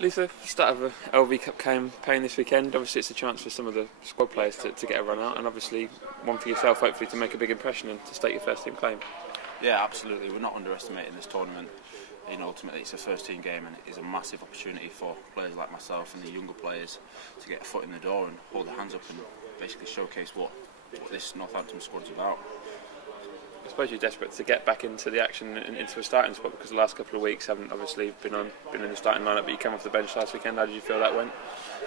Luther, start of a LV Cup campaign this weekend. Obviously it's a chance for some of the squad players to get a run out, and obviously one for yourself hopefully to make a big impression and to stake your first team claim. Yeah, absolutely. We're not underestimating this tournament. Ultimately it's a first team game, and it is a massive opportunity for players like myself and the younger players to get a foot in the door and hold their hands up and basically showcase what this Northampton squad is about. I suppose you're desperate to get back into the action and into a starting spot, because the last couple of weeks haven't obviously been in the starting lineup, but you came off the bench last weekend. How did you feel that went?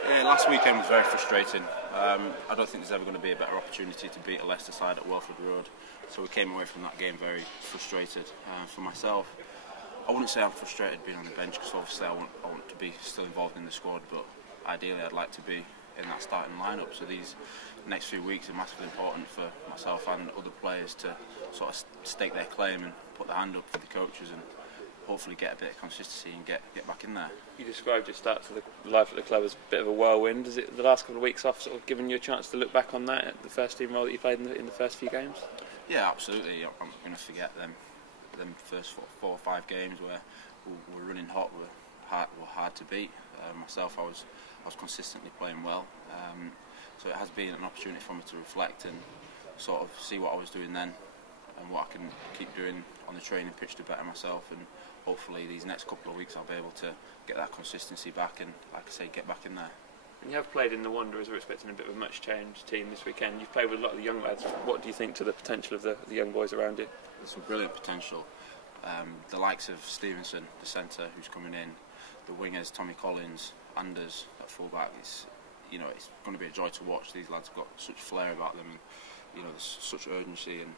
Yeah, last weekend was very frustrating. I don't think there's ever going to be a better opportunity to beat a Leicester side at Welford Road, so we came away from that game very frustrated. For myself, I wouldn't say I'm frustrated being on the bench, because obviously I want to be still involved in the squad, but ideally I'd like to be in that starting lineup. So these next few weeks are massively important for myself and other players to sort of stake their claim and put their hand up for the coaches and hopefully get a bit of consistency and get back in there. You described your start to the life at the club as a bit of a whirlwind. Is it the last couple of weeks off sort of giving you a chance to look back on that, the first team role that you played in the first few games? Yeah, absolutely. I'm going to forget them first 4 or 5 games where we're running hot, we're hard to beat. Myself, I was consistently playing well, so it has been an opportunity for me to reflect and sort of see what I was doing then and what I can keep doing on the training pitch to better myself, and hopefully these next couple of weeks I'll be able to get that consistency back and, like I say, get back in there. And you have played in the Wanderers. We're expecting a bit of a much changed team this weekend. You've played with a lot of the young lads. What do you think to the potential of the young boys around you? There's some brilliant potential. The likes of Stevenson, the centre who's coming in, the wingers Tommy Collins, Anders at fullback. It's going to be a joy to watch. These lads have got such flair about them, and there's such urgency, and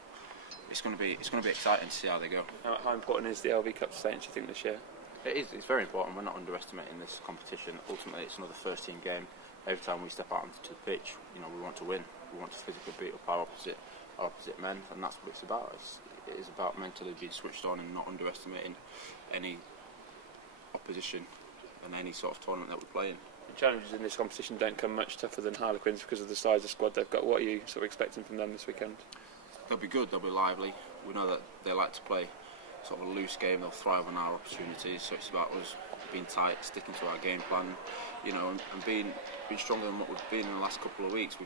it's going to be exciting to see how they go. How important is the LV Cup stage, do you think, this year? It is. It's very important. We're not underestimating this competition. Ultimately, it's another first team game. Every time we step out onto the pitch, we want to win. We want to physically beat up our opposite men, and that's what it's about. It is about mentally being switched on and not underestimating any opposition and any sort of tournament that we're playing. The challenges in this competition don't come much tougher than Harlequins because of the size of squad they've got. What are you sort of expecting from them this weekend? They'll be good, they'll be lively. We know that they like to play sort of a loose game, they'll thrive on our opportunities, so it's about us being tight, sticking to our game plan, and being stronger than what we've been in the last couple of weeks.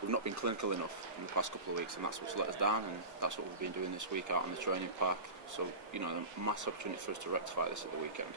We've not been clinical enough in the past couple of weeks, and that's what's let us down, and that's what we've been doing this week out on the training park. So, a massive opportunity for us to rectify this at the weekend.